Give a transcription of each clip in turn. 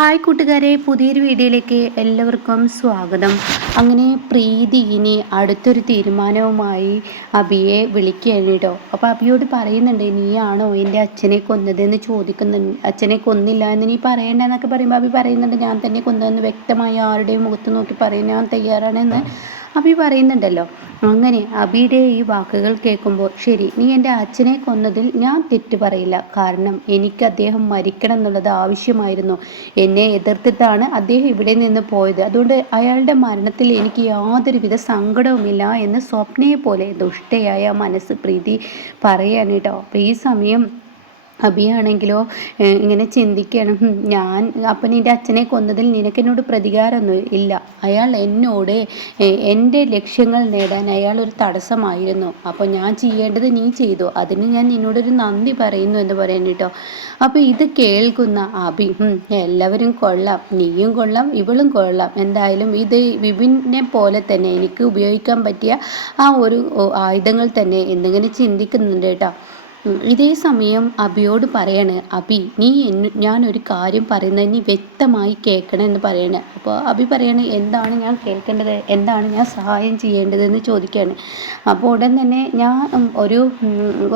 Hi കൂട്ടുകാരെ പുതിയൊരു വീഡിയോയിലേക്ക് എല്ലാവർക്കും സ്വാഗതം. അങ്ങനെ പ്രീതി ഇനി അടുത്തൊരു തീരുമാനവുമായി അബിയെ വിളിക്കുകയാണ് കേട്ടോ അപ്പോൾ അബിയോട് പറയുന്നുണ്ട് നീയാണോ എന്റെ അച്ഛനെ കൊന്നതെന്ന് ചോദിക്കുന്നു അച്ഛനെ കൊന്നില്ല എന്ന് നീ പറയണ്ടെന്നൊക്കെ പറയുമ്പോൾ അബി പറയുന്നുണ്ട് ഞാൻ തന്നെ കൊന്നതെന്ന് വ്യക്തമായി ആരുടെയും മുഖത്ത് നോക്കി പറയാൻ ഞാൻ തയ്യാറാണെന്ന് അബി പറയുന്നുണ്ടല്ലോ. അങ്ങനെ അബിയുടെ ഈ വാക്കുകൾ കേൾക്കുമ്പോൾ ശരി നീ എന്റെ അച്ഛനെ കൊന്നതിൽ ഞാൻ തെറ്റ് പറയില്ല. കാരണം എനിക്ക് അദ്ദേഹം മരിക്കണം എന്നുള്ളത് ആവശ്യമായിരുന്നു. എന്നെ എതിർത്തിട്ടാണ് അദ്ദേഹം ഇവിടെ നിന്ന് പോയത്. അതുകൊണ്ട് അയാളുടെ മരണത്തിൽ എനിക്ക് യാതൊരുവിധ സങ്കടവുമില്ല എന്ന് സ്വപ്നയെ പോലെ ദുഷ്ടയായ മനസ്സ് പ്രീതി പറയാണ് കേട്ടോ. അപ്പോൾ ഈ സമയം അബിയാണെങ്കിലോ ഇങ്ങനെ ചിന്തിക്കണം. ഞാൻ അപ്പം നിന്റെ അച്ഛനെ കൊന്നതിൽ നിനക്കെന്നോട് പ്രതികാരമൊന്നും ഇല്ല. അയാൾ എന്നോട് എന്റെ ലക്ഷ്യങ്ങൾ നേടാൻ അയാൾ ഒരു തടസ്സമായിരുന്നു. അപ്പോൾ ഞാൻ ചെയ്യേണ്ടത് നീ ചെയ്തു. അതിന് ഞാൻ നിന്നോടൊരു നന്ദി പറയുന്നു എന്ന് പറയാൻ കേട്ടോ. അപ്പോൾ ഇത് കേൾക്കുന്ന അബി എല്ലാവരും കൊള്ളാം. നീയും കൊള്ളാം ഇവളും കൊള്ളാം. എന്തായാലും ഇത് വിപിനെ പോലെ തന്നെ എനിക്ക് ഉപയോഗിക്കാൻ പറ്റിയ ആ ഒരു ആയുധങ്ങൾ തന്നെ. എന്നിങ്ങനെ ചിന്തിക്കുന്നുണ്ട് കേട്ടോ. ഇതേ സമയം അബിയോട് പറയാണ് അബി നീ ഞാനൊരു കാര്യം പറയുന്നത് നീ വ്യക്തമായി കേൾക്കണം എന്ന് പറയാണ്. അപ്പോൾ അബി പറയാണ് എന്താണ് ഞാൻ കേൾക്കേണ്ടത്? എന്താണ് ഞാൻ സഹായം ചെയ്യേണ്ടതെന്ന് ചോദിക്കുകയാണ് അപ്പോൾ ഉടൻ തന്നെ ഞാൻ ഒരു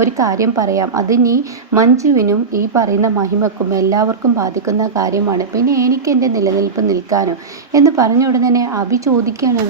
ഒരു കാര്യം പറയാം. അത് നീ മഞ്ജുവിനും ഈ പറയുന്ന മഹിമക്കും എല്ലാവർക്കും ബാധിക്കുന്ന കാര്യമാണ്. പിന്നെ എനിക്ക് എന്റെ നിലനിൽപ്പ് നിൽക്കാനോ എന്ന് പറഞ്ഞ ഉടൻ തന്നെ അബി ചോദിക്കുകയാണ്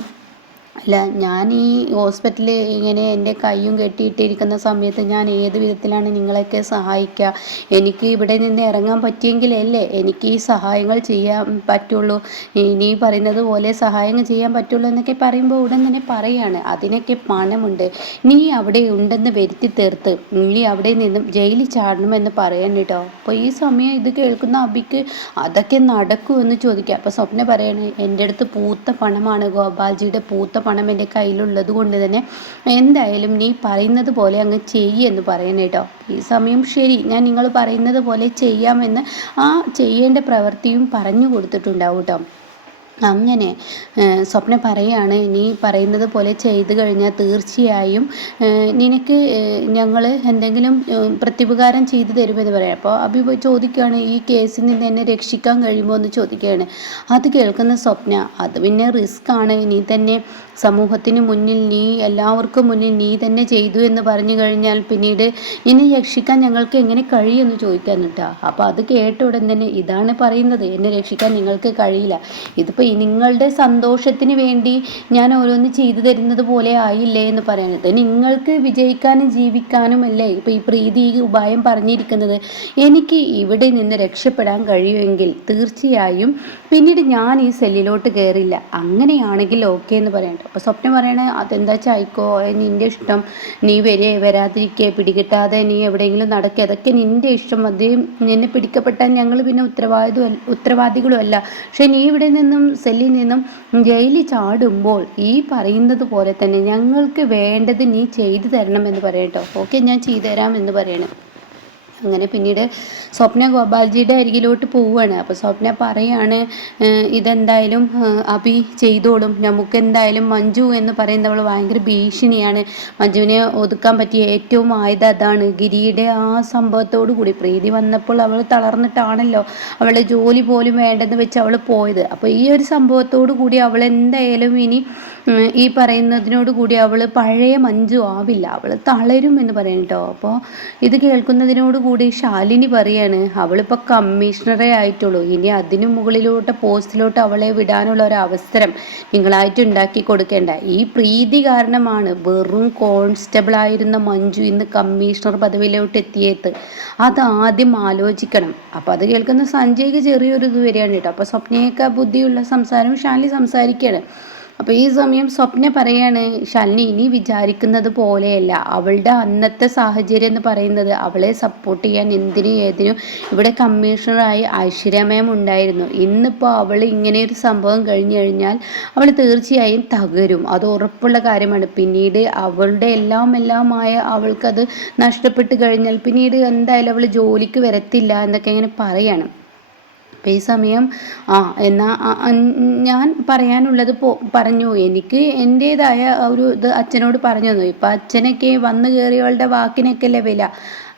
അല്ല ഞാൻ ഈ ഹോസ്പിറ്റലിൽ ഇങ്ങനെ എന്റെ കൈയും കെട്ടിയിട്ടിരിക്കുന്ന സമയത്ത് ഞാൻ ഏത് വിധത്തിലാണ് നിങ്ങളെയൊക്കെ സഹായിക്കുക? എനിക്ക് ഇവിടെ നിന്ന് ഇറങ്ങാൻ പറ്റിയെങ്കിലല്ലേ എനിക്ക് ഈ സഹായങ്ങൾ ചെയ്യാൻ പറ്റുള്ളൂ. ഇനി പറയുന്നത് പോലെ സഹായങ്ങൾ ചെയ്യാൻ പറ്റുള്ളൂ എന്നൊക്കെ പറയുമ്പോൾ ഉടൻ തന്നെ പറയാണ്. അതിനൊക്കെ പണമുണ്ട് നീ അവിടെ ഉണ്ടെന്ന് വരുത്തി തീർത്ത്. നീ അവിടെ നിന്നും ജയിലിൽ ചാടണമെന്ന് പറയാൻ കേട്ടോ. അപ്പോൾ ഈ സമയം ഇത് കേൾക്കുന്ന അബിക്ക് അതൊക്കെ നടക്കുമെന്ന് ചോദിക്കുക അപ്പോൾ സ്വപ്ന പറയണേ എന്റെ അടുത്ത് പൂത്ത പണമാണ് ഗോപാൽജിയുടെ പൂത്ത പണം എന്റെ കയ്യിലുള്ളത് കൊണ്ട് തന്നെ എന്തായാലും നീ പറയുന്നത് പോലെ അങ്ങ് ചെയ്യെന്ന് പറയണം കേട്ടോ. ഈ സമയം ശരി. ഞാൻ നിങ്ങൾ പറയുന്നത് പോലെ ചെയ്യാമെന്ന് ആ ചെയ്യേണ്ട പ്രവൃത്തിയും പറഞ്ഞു കൊടുത്തിട്ടുണ്ടാവും കേട്ടോ. അങ്ങനെ സ്വപ്ന പറയാണ്. നീ പറയുന്നത് പോലെ ചെയ്ത് കഴിഞ്ഞാൽ തീർച്ചയായും നിനക്ക് ഞങ്ങൾ എന്തെങ്കിലും പ്രത്യുപകാരം ചെയ്തു തരുമെന്ന് പറയാം. അപ്പോൾ അഭി ചോദിക്കുകയാണ് ഈ കേസിൽ നിന്ന് എന്നെ രക്ഷിക്കാൻ കഴിയുമോ? എന്ന് ചോദിക്കുകയാണ്. അത് കേൾക്കുന്ന സ്വപ്ന അത് പിന്നെ റിസ്ക് ആണ്. നീ തന്നെ സമൂഹത്തിന് മുന്നിൽ നീ എല്ലാവർക്കും മുന്നിൽ നീ തന്നെ ചെയ്തു എന്ന് പറഞ്ഞു കഴിഞ്ഞാൽ പിന്നീട് ഇനി രക്ഷിക്കാൻ ഞങ്ങൾക്ക് എങ്ങനെ കഴിയുമെന്ന് ചോദിക്കാൻ കേട്ടോ അപ്പോൾ അത് കേട്ട ഉടൻ തന്നെ ഇതാണ് പറയുന്നത്. എന്നെ രക്ഷിക്കാൻ നിങ്ങൾക്ക് കഴിയില്ല. ഇതിപ്പോൾ നിങ്ങളുടെ സന്തോഷത്തിന് വേണ്ടി ഞാൻ ഓരോന്ന് ചെയ്തു തരുന്നത് പോലെ ആയില്ലേ എന്ന് പറയുന്നത് നിങ്ങൾക്ക് വിജയിക്കാനും ജീവിക്കാനും അല്ലേ? ഇപ്പോൾ ഈ പ്രീതി ഉപായം പറഞ്ഞിരിക്കുന്നത് എനിക്ക് ഇവിടെ നിന്ന് രക്ഷപ്പെടാൻ കഴിയുമെങ്കിൽ തീർച്ചയായും പിന്നീട് ഞാൻ ഈ സെല്ലിലോട്ട് കയറില്ല അങ്ങനെയാണെങ്കിൽ ഓക്കെ എന്ന് പറയണ്ട അപ്പോൾ സ്വപ്നം പറയണേ അതെന്താ ചായ്ക്കോ? നിന്റെ ഇഷ്ടം. നീ വരെ വരാതിരിക്കുക പിടികിട്ടാതെ നീ എവിടെയെങ്കിലും നടക്കുക അതൊക്കെ നിന്റെ ഇഷ്ടം. അതേ നിന്നെ പിടിക്കപ്പെട്ടാൽ ഞങ്ങൾ പിന്നെ ഉത്തരവാദിത്വം ഉത്തരവാദികളും അല്ല പക്ഷെ നീ ഇവിടെ നിന്നും സെല്ലിൽ നിന്നും ജയിലിൽ ചാടുമ്പോൾ ഈ പറയുന്നത് പോലെ തന്നെ ഞങ്ങൾക്ക് വേണ്ടത് നീ ചെയ്തു തരണം എന്ന് പറയട്ടോ. ഓക്കെ ഞാൻ ചെയ്തു തരാം എന്ന് പറയണം. അങ്ങനെ പിന്നീട് സ്വപ്ന ഗോപാൽജിയുടെ അരികിലോട്ട് പോവുകയാണ്. അപ്പോൾ സ്വപ്ന പറയാണ് ഇതെന്തായാലും അഭി ചെയ്തോളും. നമുക്ക് എന്തായാലും മഞ്ജു എന്ന് പറയുന്നവൾ ഭയങ്കര ഭീഷണിയാണ്. മഞ്ജുവിനെ ഒതുക്കാൻ പറ്റിയ ഏറ്റവും ആയത് അതാണ് ഗിരിയുടെ ആ സംഭവത്തോടു കൂടി. പ്രീതി വന്നപ്പോൾ അവൾ തളർന്നിട്ടാണല്ലോ അവളെ ജോലി പോലും വേണ്ടെന്ന് വെച്ച് അവൾ പോയത്. അപ്പോൾ ഈ ഒരു സംഭവത്തോടു കൂടി അവൾ എന്തായാലും ഇനി ഈ പറയുന്നതിനോട് കൂടി അവൾ പഴയ മഞ്ജു ആവില്ല. അവൾ തളരും എന്ന് പറയും കേട്ടോ. അപ്പോൾ ഇത് കേൾക്കുന്നതിനോട് കൂടി ശാലിനി പറയാണ് അവളിപ്പോൾ കമ്മീഷണറേ ആയിട്ടുള്ളൂ. ഇനി അതിനു മുകളിലോട്ട് പോസ്റ്റിലോട്ട് അവളെ വിടാനുള്ള ഒരു അവസരം നിങ്ങളായിട്ട് ഉണ്ടാക്കി കൊടുക്കേണ്ട. ഈ പ്രീതി കാരണമാണ് വെറും കോൺസ്റ്റബിൾ ആയിരുന്ന മഞ്ജു ഇന്ന് കമ്മീഷണർ പദവിയിലോട്ട് എത്തിയത് അത് ആദ്യം ആലോചിക്കണം. അപ്പോൾ അത് കേൾക്കുന്ന സഞ്ജയ്ക്ക് ചെറിയൊരു ഇത് വരികയാണ് കേട്ടോ. അപ്പോൾ സ്വപ്നയൊക്കെ ബുദ്ധിയുള്ള സംസാരം ശാലി സംസാരിക്കുകയാണ്. അപ്പോൾ ഈ സമയം സ്വപ്ന പറയാണ് ഷാലിനി ഇനി വിചാരിക്കുന്നത് പോലെയല്ല. അവളുടെ അന്നത്തെ സാഹചര്യം എന്ന് പറയുന്നത് അവളെ സപ്പോർട്ട് ചെയ്യാൻ എന്തിനും ഏതിനും ഇവിടെ കമ്മീഷണറായി ഐശ്വര്യമയം ഉണ്ടായിരുന്നു. ഇന്നിപ്പോൾ അവൾ ഇങ്ങനെ ഒരു സംഭവം കഴിഞ്ഞു കഴിഞ്ഞാൽ അവൾ തീർച്ചയായും തകരും. അത് ഉറപ്പുള്ള കാര്യമാണ്. പിന്നീട് അവളുടെ എല്ലാം എല്ലാമായ അവൾക്കത് നഷ്ടപ്പെട്ട് കഴിഞ്ഞാൽ പിന്നീട് എന്തായാലും അവൾ ജോലിക്ക് വരത്തില്ല എന്നൊക്കെ ഇങ്ങനെ പറയണം. അപ്പം ഈ സമയം ആ എന്നാൽ ഞാൻ പറയാനുള്ളത് പോ പറഞ്ഞു. എനിക്ക് എന്റേതായ ഒരു ഇത് അച്ഛനോട് പറഞ്ഞു തന്നു. ഇപ്പം അച്ഛനൊക്കെ വന്നു കയറിയവളുടെ വാക്കിനൊക്കെ അല്ലേ വില.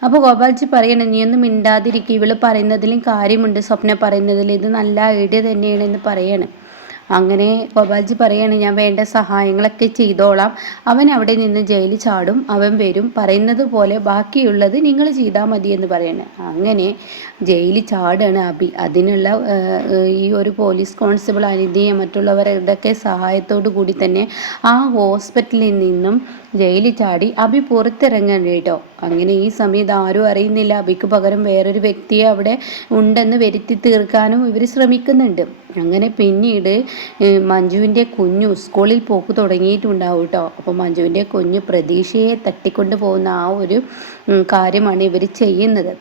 അപ്പോൾ ഗോപാൽജി പറയണം നീ ഒന്നും മിണ്ടാതിരിക്കുക ഇവൾ പറയുന്നതിലും കാര്യമുണ്ട്. സ്വപ്ന പറയുന്നതിൽ ഇത് നല്ല ഐഡിയ തന്നെയാണ് എന്ന് പറയണം. അങ്ങനെ ഗോപാൽജി പറയാണ് ഞാൻ വേണ്ട സഹായങ്ങളൊക്കെ ചെയ്തോളാം. അവൻ അവിടെ നിന്ന് ജയിലിൽ ചാടും അവൻ വരും. പറയുന്നത് പോലെ ബാക്കിയുള്ളത് നിങ്ങൾ ചെയ്താൽ മതി എന്ന് പറയണേ. അങ്ങനെ ജയിലിൽ ചാടാണ് അബി അതിനുള്ള ഈ ഒരു പോലീസ് കോൺസ്റ്റബിൾ അനിതയെ മറ്റുള്ളവരുടെയൊക്കെ സഹായത്തോടു കൂടി തന്നെ ആ ഹോസ്പിറ്റലിൽ നിന്നും ജയിലിൽ ചാടി അബി പുറത്തിറങ്ങണം കേട്ടോ. അങ്ങനെ ഈ സമയത്ത് ആരും അറിയുന്നില്ല. അബിക്ക് പകരം വേറൊരു വ്യക്തിയെ അവിടെ ഉണ്ടെന്ന് വരുത്തി തീർക്കാനും ഇവർ ശ്രമിക്കുന്നുണ്ട്. അങ്ങനെ പിന്നീട് മഞ്ജുവിന്റെ കുഞ്ഞു സ്കൂളിൽ പോക്ക് തുടങ്ങിയിട്ടുണ്ടാവും കേട്ടോ. അപ്പോൾ മഞ്ജുവിന്റെ കുഞ്ഞ് പ്രതീക്ഷയെ തട്ടിക്കൊണ്ട് പോകുന്ന ആ ഒരു കാര്യമാണ് ഇവർ ചെയ്യുന്നത്.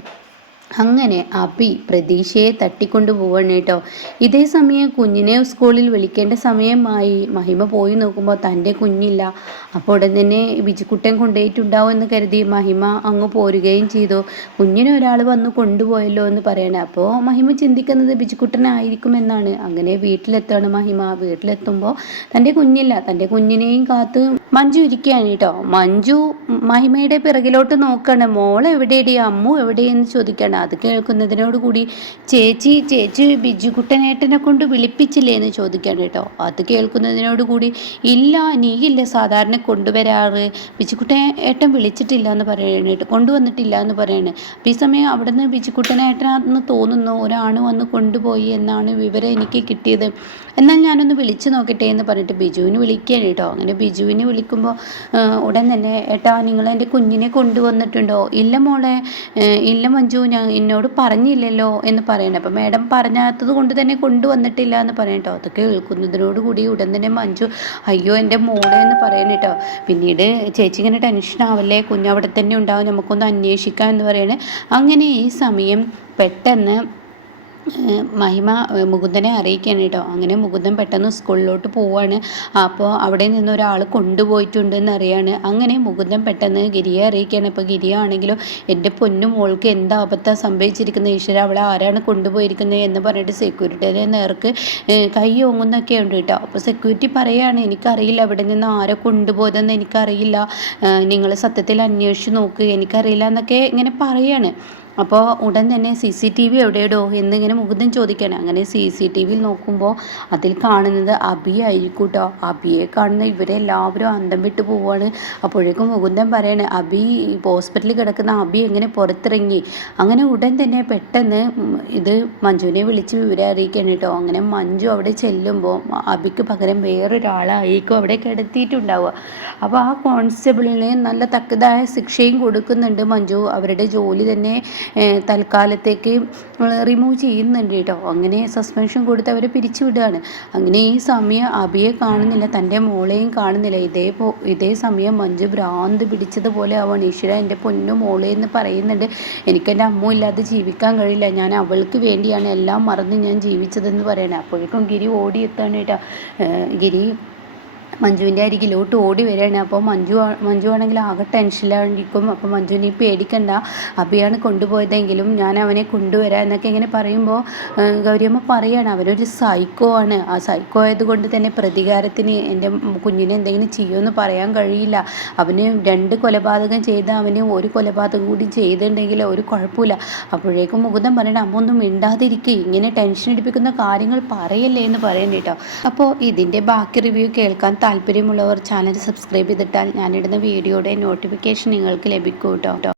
അങ്ങനെ അഭി പ്രതീക്ഷയെ തട്ടിക്കൊണ്ടു പോവാണ് കേട്ടോ. ഇതേ സമയം കുഞ്ഞിനെ സ്കൂളിൽ വിളിക്കേണ്ട സമയമായി. മഹിമ പോയി നോക്കുമ്പോൾ തന്റെ കുഞ്ഞില്ല. അപ്പോൾ ഉടൻ തന്നെ ബിജുക്കുട്ടൻ കൊണ്ടുപോയിട്ടുണ്ടാവും എന്ന് കരുതി മഹിമ അങ്ങ് പോരുകയും ചെയ്തു. കുഞ്ഞിനെ ഒരാൾ വന്ന് കൊണ്ടുപോയല്ലോ എന്ന് പറയണേ. അപ്പോൾ മഹിമ ചിന്തിക്കുന്നത് ബിജുക്കുട്ടനായിരിക്കും എന്നാണ് അങ്ങനെ വീട്ടിലെത്താണ് മഹിമ. വീട്ടിലെത്തുമ്പോൾ തന്റെ കുഞ്ഞില്ല. തന്റെ കുഞ്ഞിനെയും കാത്ത് മഞ്ജു ഇരിക്കുകയാണ് കേട്ടോ. മഞ്ജു മഹിമയുടെ പിറകിലോട്ട് നോക്കുകയാണ്. മോൾ എവിടെയടി അമ്മു എവിടെയെന്ന് ചോദിക്കണം അത് കേൾക്കുന്നതിനോട് കൂടി ചേച്ചി ചേച്ചി ബിജുകുട്ടനേട്ടനെ കൊണ്ട് വിളിപ്പിച്ചില്ലേ എന്ന് ചോദിക്കാണ് കേട്ടോ. അത് കേൾക്കുന്നതിനോട് കൂടി ഇല്ല നീയില്ല സാധാരണ കൊണ്ടുവരാറ്. ബിജുക്കുട്ടൻ ഏട്ടൻ വിളിച്ചിട്ടില്ല എന്ന് പറയണ കേട്ടോ. കൊണ്ടുവന്നിട്ടില്ല എന്ന് പറയാണ്. അപ്പം ഈ സമയം അവിടെ നിന്ന് ബിജുക്കുട്ടനേട്ടനാന്ന് തോന്നുന്നു. ഒരാണ് വന്ന് കൊണ്ടുപോയി എന്നാണ് വിവരം എനിക്ക് കിട്ടിയത്. എന്നാൽ ഞാനൊന്ന് വിളിച്ചു നോക്കട്ടെ എന്ന് പറഞ്ഞിട്ട് ബിജുവിന് വിളിക്കുകയാണ് കേട്ടോ. അങ്ങനെ ബിജുവിന് വിളിക്കുമ്പോൾ ഉടൻ തന്നെ ഏട്ടാ നിങ്ങൾ എന്റെ കുഞ്ഞിനെ കൊണ്ടുവന്നിട്ടുണ്ടോ? ഇല്ല മോളെ ഇല്ല മഞ്ജു ഞാൻ എന്നോട് പറഞ്ഞില്ലല്ലോ എന്ന് പറയണം. അപ്പം മാഡം പറഞ്ഞാത്തത് കൊണ്ട് തന്നെ കൊണ്ടുവന്നിട്ടില്ല എന്ന് പറയട്ടോ അതൊക്കെ കേൾക്കുന്നതിനോട് കൂടി ഉടൻ തന്നെ മഞ്ജു അയ്യോ എന്റെ മോളെ എന്ന് പറയണേട്ടോ പിന്നീട് ചേച്ചി ഇങ്ങനെ ടെൻഷൻ ആവല്ലേ കുഞ്ഞവിടെ തന്നെ ഉണ്ടാവും നമുക്കൊന്ന് അന്വേഷിക്കാം എന്ന് പറയണേ. അങ്ങനെ ഈ സമയം പെട്ടെന്ന് മഹിമ മുകുന്ദനെ അറിയിക്കുകയാണ് കേട്ടോ. അങ്ങനെ മുകുന്ദൻ പെട്ടെന്ന് സ്കൂളിലോട്ട് പോവാണ്. അപ്പോൾ അവിടെ നിന്ന് ഒരാൾ കൊണ്ടുപോയിട്ടുണ്ടെന്ന് അറിയാണ്. അങ്ങനെ മുകുന്ദൻ പെട്ടെന്ന് ഗിരിയെ അറിയിക്കുകയാണ്. ഇപ്പോൾ ഗിരിയാണെങ്കിലും എന്റെ പൊന്നും മോൾക്ക് എന്താ അബദ്ധം സംഭവിച്ചിരിക്കുന്നത്? ഈശ്വര അവളെ ആരാണ് കൊണ്ടുപോയിരിക്കുന്നത്? എന്ന് പറഞ്ഞിട്ട് സെക്യൂരിറ്റിയുടെ നേർക്ക് കൈ ഓങ്ങുന്നൊക്കെ ഉണ്ട് കേട്ടോ. അപ്പോൾ സെക്യൂരിറ്റി പറയുകയാണ് എനിക്കറിയില്ല അവിടെ നിന്ന് ആരെ കൊണ്ടുപോയതെന്ന് എനിക്കറിയില്ല. നിങ്ങൾ സത്യത്തിൽ അന്വേഷിച്ച് നോക്ക്. എനിക്കറിയില്ല എന്നൊക്കെ ഇങ്ങനെ പറയാണ്. അപ്പോൾ ഉടൻ തന്നെ സി സി ടി വി എവിടെയിടോ എന്നിങ്ങനെ മുകുന്ദൻ ചോദിക്കുകയാണ് അങ്ങനെ സി സി ടി വിയിൽ നോക്കുമ്പോൾ അതിൽ കാണുന്നത് അബി കേട്ടോ അബിയെ കാണുന്ന ഇവരെല്ലാവരും അന്തം വിട്ട് പോവുകയാണ് അപ്പോഴേക്കും മുകുന്ദൻ പറയാണ് അബി ഹോസ്പിറ്റലിൽ കിടക്കുന്ന അബി എങ്ങനെ പുറത്തിറങ്ങി? അങ്ങനെ ഉടൻ തന്നെ പെട്ടെന്ന് ഇത് മഞ്ജുവിനെ വിളിച്ച് വിവരം അറിയിക്കണം കേട്ടോ അങ്ങനെ മഞ്ജു അവിടെ ചെല്ലുമ്പോൾ അബിക്ക് പകരം വേറൊരാളായിരിക്കും അവിടെ കിടത്തിയിട്ടുണ്ടാവുക. അപ്പോൾ ആ കോൺസ്റ്റബിളിന് നല്ല തക്കതായ ശിക്ഷയും കൊടുക്കുന്നുണ്ട് മഞ്ജു. അവരുടെ ജോലി തന്നെ തൽക്കാലത്തേക്ക് റിമൂവ് ചെയ്യുന്നുണ്ട് കേട്ടോ. അങ്ങനെ സസ്പെൻഷൻ കൊടുത്ത് അവരെ പിരിച്ചുവിടുകയാണ് അങ്ങനെ ഈ സമയം അബിയെ കാണുന്നില്ല തന്റെ മോളെയും കാണുന്നില്ല. ഇതേ പോ ഇതേ സമയം മഞ്ജു ഭ്രാന്ത് പിടിച്ചതുപോലെ ആവാണ്. ഈശ്വര എന്റെ പൊന്നു മോളെ എന്ന് പറയുന്നുണ്ട്. എനിക്കെന്റെ അമ്മ ഇല്ലാതെ ജീവിക്കാൻ കഴിയില്ല. ഞാൻ അവൾക്ക് വേണ്ടിയാണ് എല്ലാം മറന്ന് ഞാൻ ജീവിച്ചതെന്ന് പറയണേ. അപ്പോഴേക്കും ഗിരി ഓടിയെത്താണ് കേട്ടോ. ഗിരി മഞ്ജുവിന്റെ അരികിലോട്ട് ഓടി വരികയാണ്. അപ്പോൾ മഞ്ജു മഞ്ജു ആണെങ്കിൽ ആകെ ടെൻഷനിലായിരിക്കും. അപ്പോൾ മഞ്ജുവിനെ പേടിക്കണ്ട. അഭിയാണ് കൊണ്ടുപോയതെങ്കിലും ഞാൻ അവനെ കൊണ്ടുവരാം എന്നൊക്കെ ഇങ്ങനെ പറയുമ്പോൾ ഗൗരിയമ്മ പറയുകയാണ് അവനൊരു സൈക്കോ ആണ്. ആ സൈക്കോ ആയതുകൊണ്ട് തന്നെ പ്രതികാരത്തിന് എന്റെ കുഞ്ഞിനെ എന്തെങ്കിലും ചെയ്യുമെന്ന് പറയാൻ കഴിയില്ല. അവന് രണ്ട് കൊലപാതകം ചെയ്ത് അവന് ഒരു കൊലപാതകം കൂടി ചെയ്തിട്ടുണ്ടെങ്കിൽ ഒരു കുഴപ്പമില്ല. അപ്പോഴേക്കും മുകുന്ദൻ പറയണം അമ്മ ഒന്നും മിണ്ടാതിരിക്കുക ഇങ്ങനെ ടെൻഷൻ അടിപ്പിക്കുന്ന കാര്യങ്ങൾ പറയല്ലേ? എന്ന് പറയുന്നത് കേട്ടോ. അപ്പോൾ ഇതിന്റെ ബാക്കി റിവ്യൂ കേൾക്കാൻ താല്പര്യമുള്ളവർ ചാനൽ സബ്സ്ക്രൈബ് ചെയ്തിട്ടാൽ ഞാനിടുന്ന വീഡിയോയുടെ നോട്ടിഫിക്കേഷൻ നിങ്ങൾക്ക് ലഭിക്കും കേട്ടോ.